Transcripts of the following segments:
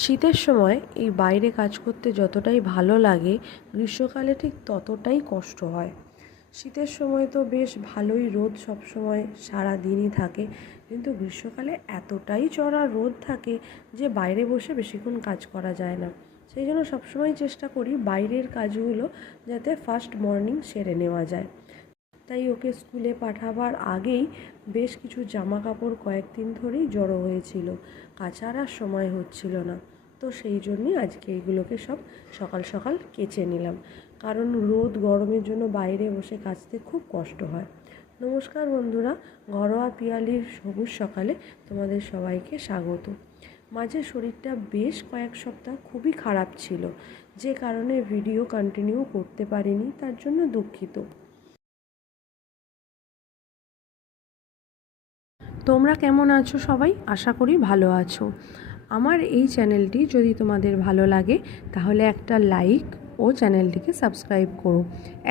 শীতের সময় এই বাইরে কাজ করতে যতটাই ভালো লাগে, গ্রীষ্মকালে ঠিক ততটাই কষ্ট হয়। শীতের সময় তো বেশ ভালোই রোদ সবসময় সারা দিনই থাকে, কিন্তু গ্রীষ্মকালে এতটাই চড়া রোদ থাকে যে বাইরে বসে বেশিক্ষণ কাজ করা যায় না। সেই জন্য সবসময় চেষ্টা করি বাইরের কাজগুলো যাতে ফার্স্ট মর্নিং সেরে নেওয়া যায়। তাই ওকে স্কুলে পাঠাবার আগেই বেশ কিছু জামা কাপড় কয়েকদিন ধরেই জড়ো হয়েছিল, কাচার আর সময় হচ্ছিল না। তো সেই জন্যই আজকে এইগুলোকে সব সকাল সকাল কেচে নিলাম, কারণ রোদ গরমের জন্য বাইরে বসে কাচতে খুব কষ্ট হয়। নমস্কার বন্ধুরা, ঘরোয়া পিয়ালির সবুজ সকালে তোমাদের সবাইকে স্বাগত। মাঝে শরীরটা বেশ কয়েক সপ্তাহ খুবই খারাপ ছিল, যে কারণে ভিডিও কন্টিনিউ করতে পারিনি, তার জন্য দুঃখিত। তোমরা কেমন আছো সবাই? আশা করি ভালো আছো। আমার এই চ্যানেলটি যদি তোমাদের ভালো লাগে তাহলে একটা লাইক ও চ্যানেলটিকে সাবস্ক্রাইব করো।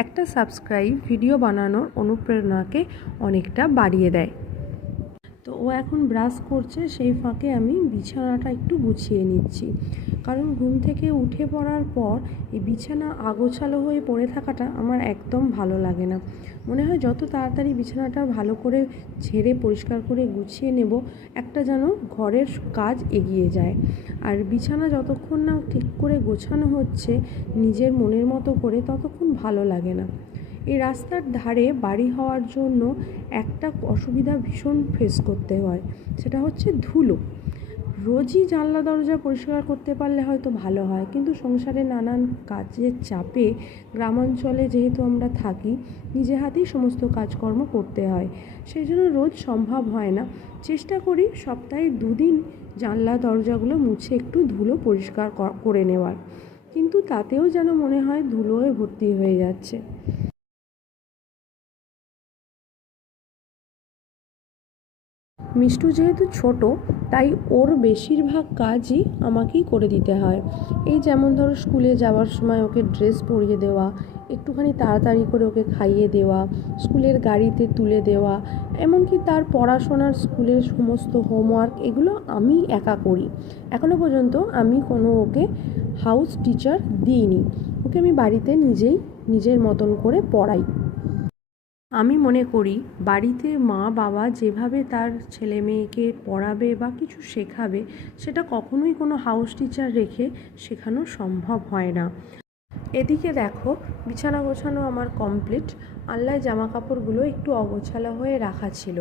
একটা সাবস্ক্রাইব ভিডিও বানানোর অনুপ্রেরণাকে অনেকটা বাড়িয়ে দেয়। তো ও এখন ব্রাশ করছে, সেই ফাঁকে আমি বিছানাটা একটু গুছিয়ে নিচ্ছি, কারণ ঘুম থেকে উঠে পড়ার পর এই বিছানা আগোছালো হয়ে পড়ে থাকাটা আমার একদম ভালো লাগে না। মনে হয় যত তাড়াতাড়ি বিছানাটা ভালো করে ঝেড়ে পরিষ্কার করে গুছিয়ে নেব, একটা যেন ঘরের কাজ এগিয়ে যায়। আর বিছানা যতক্ষণ না ঠিক করে গোছানো হচ্ছে নিজের মনের মতো করে, ততক্ষণ ভালো লাগে না। এই রাস্তার ধারে বাড়ি হওয়ার জন্য একটা অসুবিধা ভীষণ ফেস করতে হয়, সেটা হচ্ছে ধুলো। রোজই জানলা দরজা পরিষ্কার করতে পারলে হয়তো ভালো হয়, কিন্তু সংসারে নানান কাজের চাপে গ্রামাঞ্চলে যেহেতু আমরা থাকি, নিজে হাতেই সমস্ত কাজকর্ম করতে হয়, সেই জন্য রোজ সম্ভব হয় না। চেষ্টা করি সপ্তাহে 2 দিন জানলা দরজাগুলো মুছে একটু ধুলো পরিষ্কার করে নেওয়ার, কিন্তু তাতেও যেন মনে হয় ধুলোয় ভর্তি হয়ে যাচ্ছে। মিষ্টু যেহেতু ছোট, তাই ওর বেশিরভাগ কাজই আমাকেই করে দিতে হয়। এই যেমন ধরো স্কুলে যাওয়ার সময় ওকে ড্রেস পরিয়ে দেওয়া, একটুখানি তাড়াতাড়ি করে ওকে খাইয়ে দেওয়া, স্কুলের গাড়িতে তুলে দেওয়া, এমনকি তার পড়াশোনার স্কুলের সমস্ত হোমওয়ার্ক, এগুলো আমি একা করি। এখনও পর্যন্ত আমি কোনো ওকে হাউস টিচার দিইনি, ওকে আমি বাড়িতে নিজেই নিজের মতন করে পড়াই। আমি মনে করি বাড়িতে মা বাবা যেভাবে তার ছেলে মেয়েকে পড়াবে বা কিছু শেখাবে, সেটা কখনোই কোনো হাউস টিচার রেখে শেখানো সম্ভব হয় না। এদিকে দেখো, বিছানা গোছানো আমার কমপ্লিট। আলনায় জামা কাপড়গুলো একটু অগোছালো হয়ে রাখা ছিল,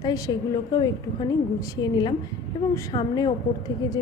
তাই সেগুলোকেও একটুখানি গুছিয়ে নিলাম, এবং সামনে ওপর থেকে যে